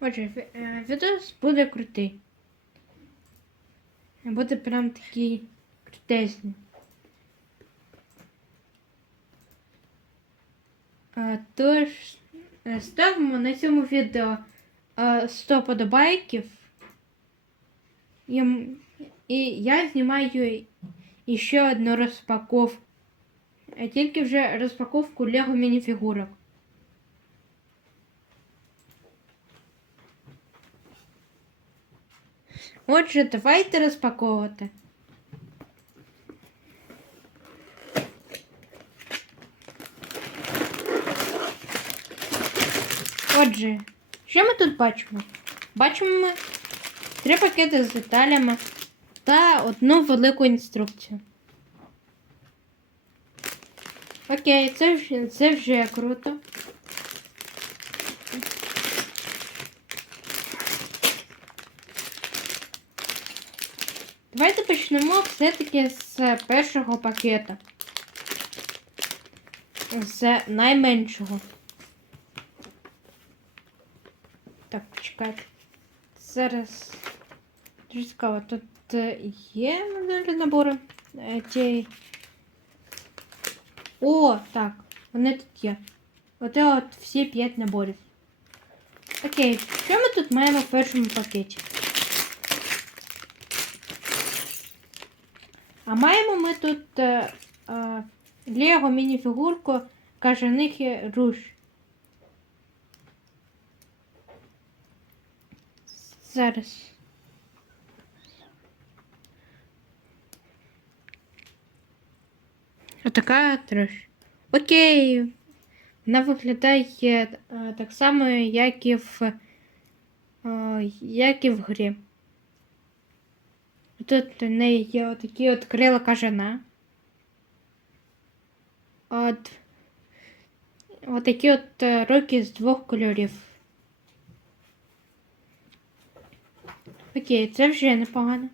Отже, ві- е, відос буде крутий. Буде прям такий крутезний. Е, Тож, е, ставимо на цьому відео е, 100 подобайків. І, і я знімаю ще одну розпаковку. Е, Тільки вже розпаковку Лего мініфігурок. Отже, давайте розпаковувати. Отже, що ми тут бачимо? Бачимо ми три пакети з деталями та одну велику інструкцію. Окей, це вже, це вже круто. Давайте почнемо все-таки з першого пакета. З найменшого. Так, почекайте. Зараз. Дуже цікаво, тут е, є набори. Е, Ті... О, так, вони тут є. Оце от всі 5 наборів. Окей, що ми тут маємо в першому пакеті? А маємо ми тут е, е, Лего мініфігурку кажанихи руш. Зараз. Отака трош. Окей. Вона виглядає е, так само, як і в, як і в грі. Тут у неї є отакі от крила кажана. От, отакі от е, руки з двох кольорів. Окей, це вже непогано.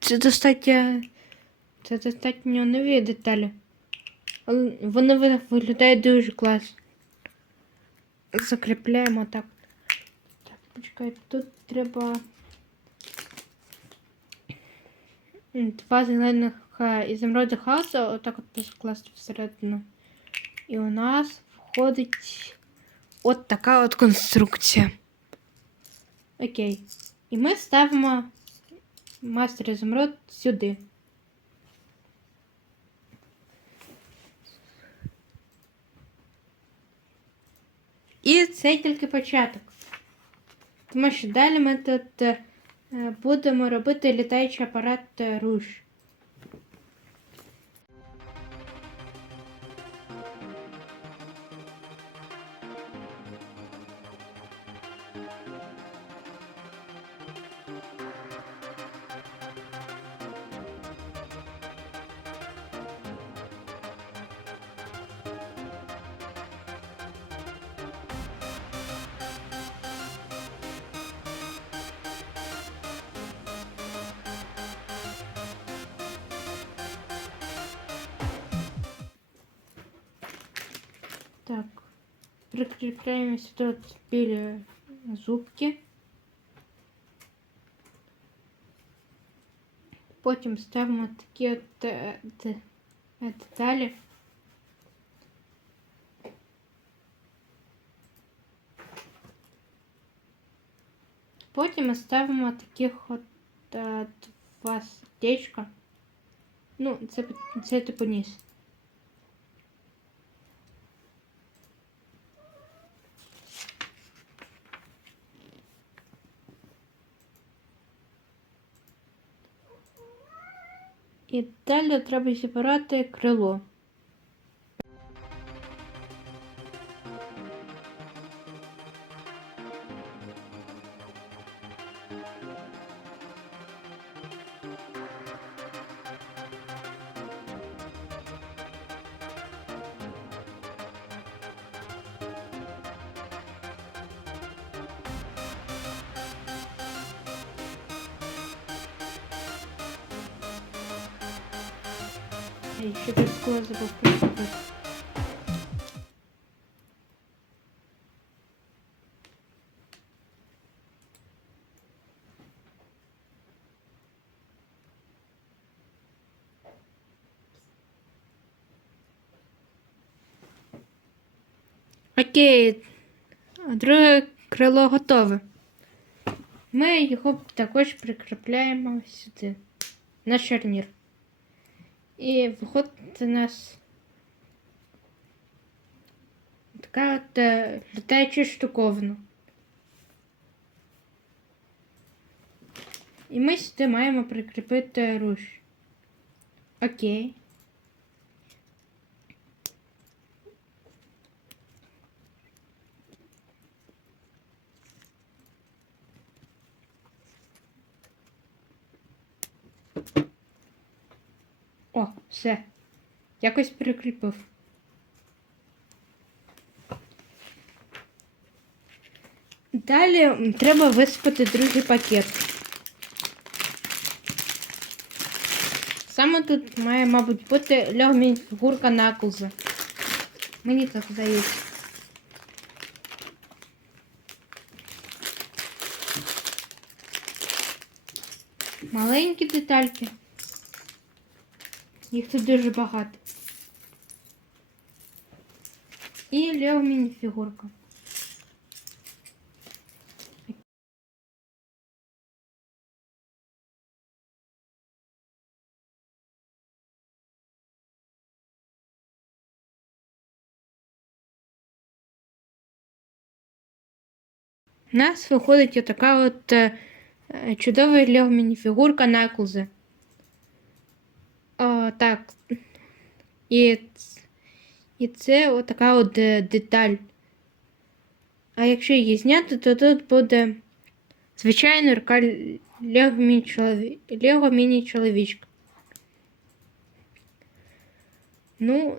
Це достатньо. Це достатньо нові деталі. Вони ви- виглядають дуже класно. Закріпляємо так. Так, почекайте, тут треба. Два зелених е, ізумруди хаоса, отак от скласти всередину. І у нас входить от така от конструкція. Окей. І ми ставимо мастер ізумруд сюди. І це тільки початок. Тому що далі ми тут е, будемо робити літаючий апарат е, руш. Так, прикріпляємо сюди от біля зубки. Потім ставимо такі от е, де- е, деталі. Потім ми ставимо таких от е, два стечка. Ну, це, це типу ніс. І далі треба зібрати крило. Ей, ще тут скло забув прикріпити. Окей, друге крило готове. Ми його також прикріпляємо сюди, на шарнір. І виходить у нас така от е, літаюча штуковина. І ми сюди маємо прикріпити руш. Окей. О, все. Якось прикріпив. Далі треба висипати другий пакет. Саме тут має, мабуть, бути льогмінь фігурка Наклза. Мені так здається. Маленькі детальки. Їх тут дуже багато. І Лео міні-фігурка. У нас виходить отака от е, чудова Лего міні-фігурка Наклза. О, так. І, і це отака от е, деталь. А якщо її зняти, то тут буде звичайна рука Лего міні-чолові... Лего міні-чоловічка. Ну,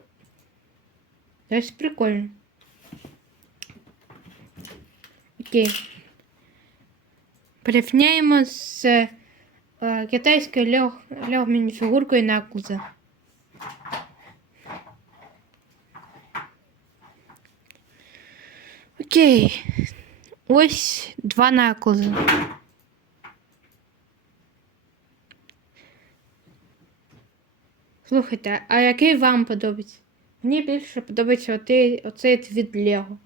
десь прикольно. Окей. Порівняємо з китайською льох, льох мініфігуркою Наклза. Окей. Ось два наклзи. Слухайте, а який вам подобається? Мені більше подобається оцей, оцей від Лего.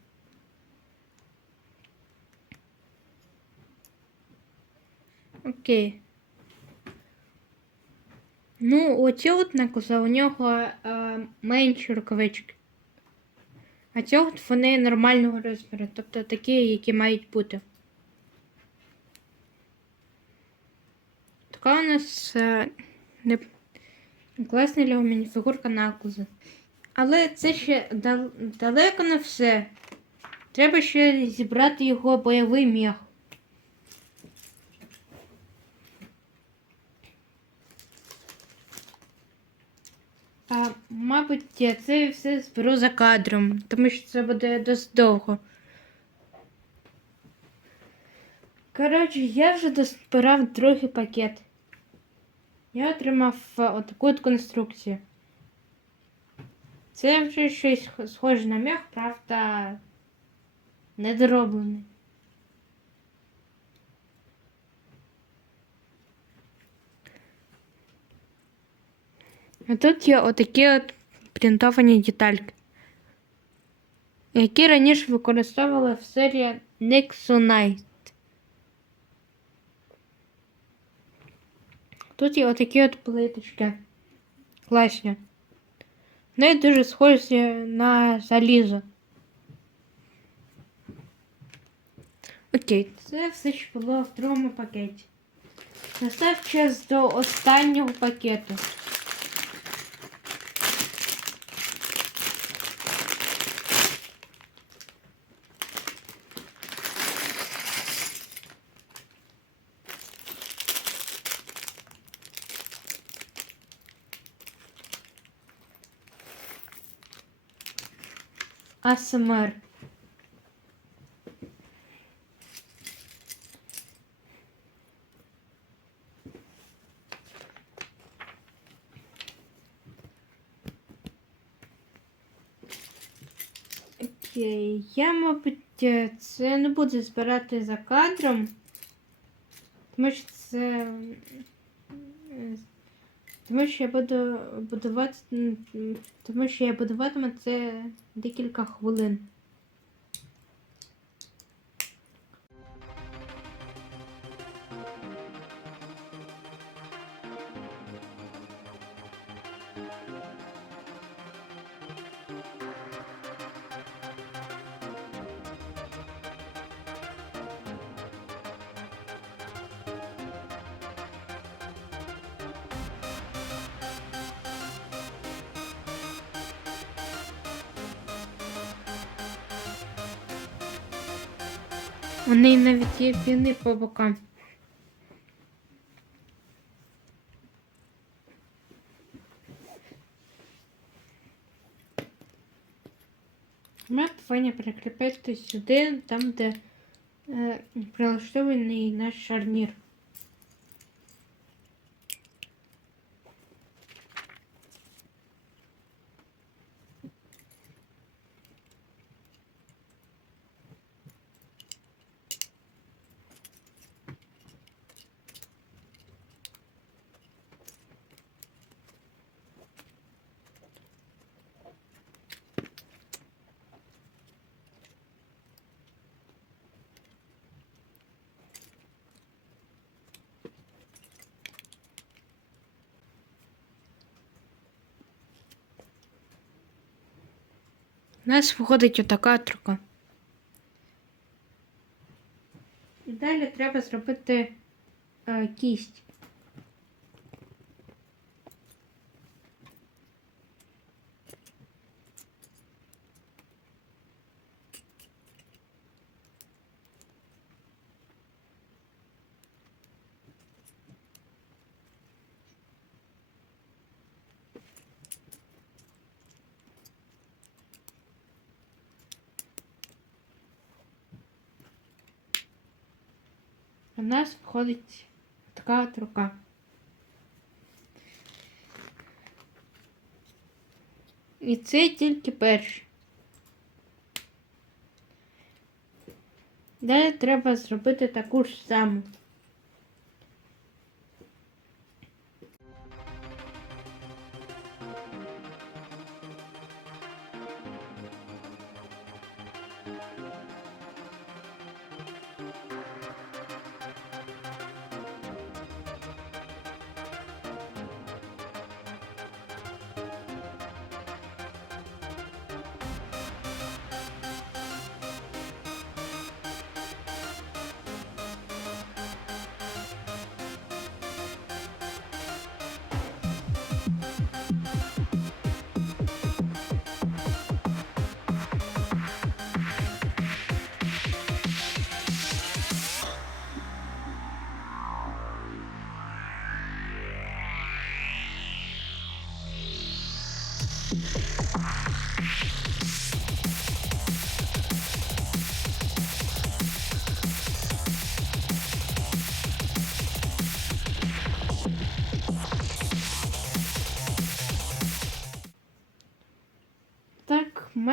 Окей. Ну, оці от накуса, у нього е, менші рукавички. А ці от вони нормального розміру, тобто такі, які мають бути. Така у нас е, не... класна лього мініфігурка накуза. Але це ще дал... далеко не все. Треба ще зібрати його бойовий м'ях. А, мабуть, я це все зберу за кадром, тому що це буде досить довго. Коротше, я вже дозбирав другий пакет. Я отримав е, отаку от конструкцію. Це вже щось схоже на м'ях, правда, недороблений. А тут є отакі от принтовані детальки, які раніше використовували в серії Nixonite. Тут є отакі от плиточки. Класні. Вони дуже схожі на залізо. Окей, це все що було в другому пакеті. Настав час до останнього пакету. АСМР. Окей, я, мабуть, е, це не буду збирати за кадром, тому що це. Тому що я буду будувати. Тому що я будуватиму це декілька хвилин. У неї навіть є піни по бокам. Ми повинні прикріпити сюди, там, де е, прилаштований наш шарнір. У нас виходить отака трука. І далі треба зробити е, кість. Нас виходить така от рука. І це тільки перший. Далі треба зробити таку ж саму.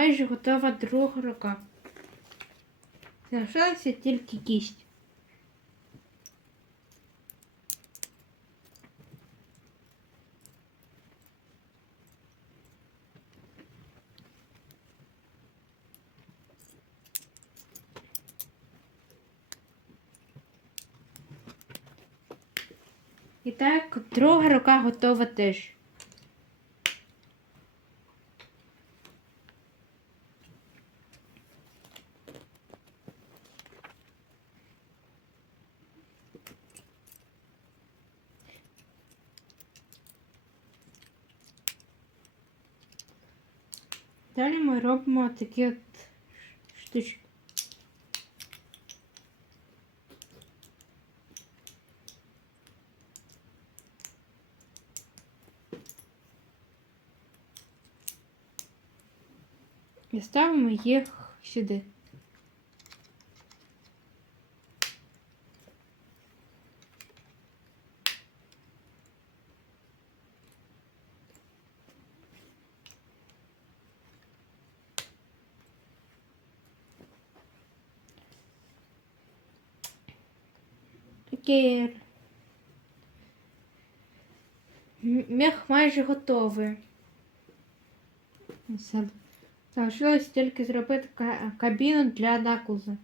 Майже готова друга рука. Залишилася тільки кість. І так, друга рука готова теж. Далі ми робимо такі от штучки. І ставимо їх сюди. М- Мех майже готовий. Залишилось тільки зробити ка- кабіну для наклза.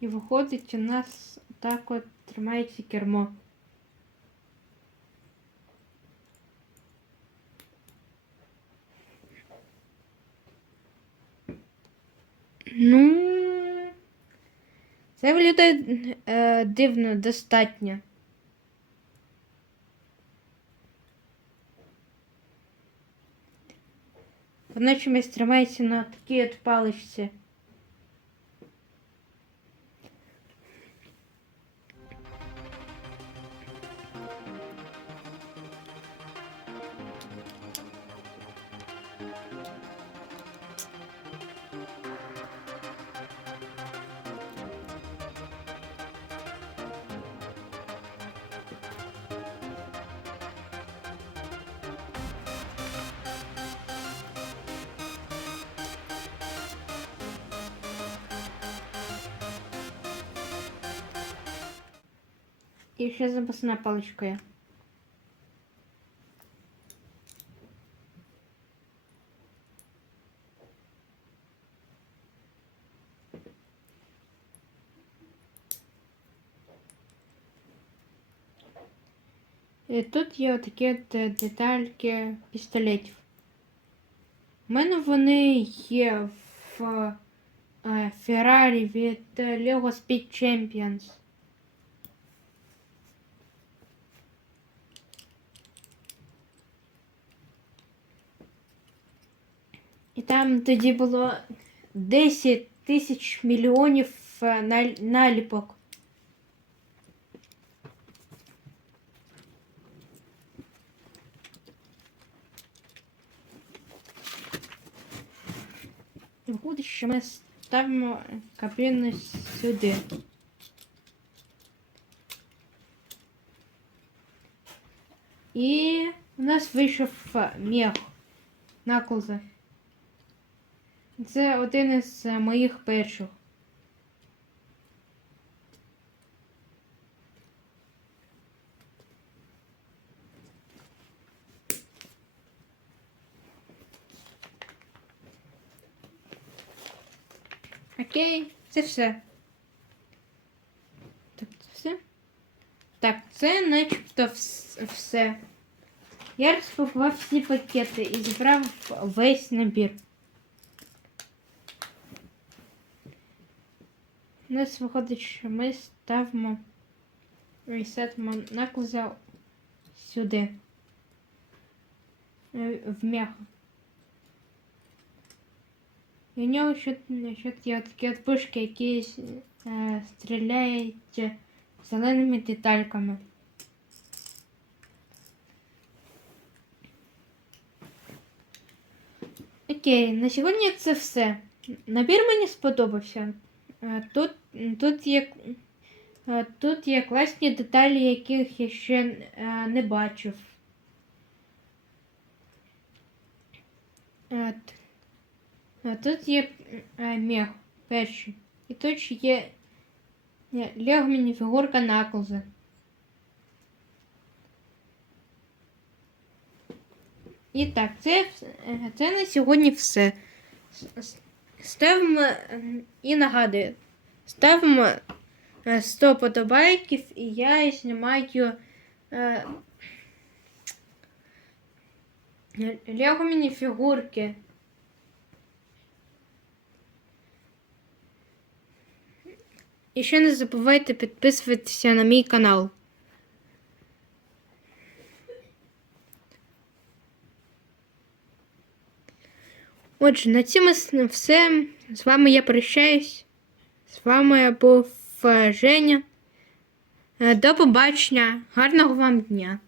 І виходить, у нас так от тримається кермо. Ну, це виглядає е, дивно, достатньо. Воно чомусь тримається на такій от паличці. І ще запасна паличка тут є такі от е, детальки пістолетів. У мене вони є в е, Феррарі від е, Lego Speed Champions. Там тоді було 10 тисяч мільйонів е, наліпок. Виходить, що ми ставимо кабіну сюди. І у нас вийшов мех наклза. Це один із е, моїх перших. Окей, це все. Так, це все? Так, це начебто все. Я розпакував всі пакети і зібрав весь набір. Нас виходить, що ми ставимо ресетимо наклза сюди. Е, В м'яко. І у нього ще є такі от пушки, які е, стріляють зеленими детальками. Окей, на сьогодні це все. Набір мені сподобався. Е, Тут, тут, є, е, тут є класні деталі, яких я ще е, не бачив. Тут є мех перший. І тут є Лего мініфігурка Наклза. І так, це, це на сьогодні все. Ставимо е, і нагадую, ставимо е, 100 подобайків, і я знімаю е, Лего мініфігурки. І ще не забувайте підписуватися на мій канал. Отже, на цьому все. З вами я прощаюсь. З вами був е, Женя. Е, До побачення, гарного вам дня!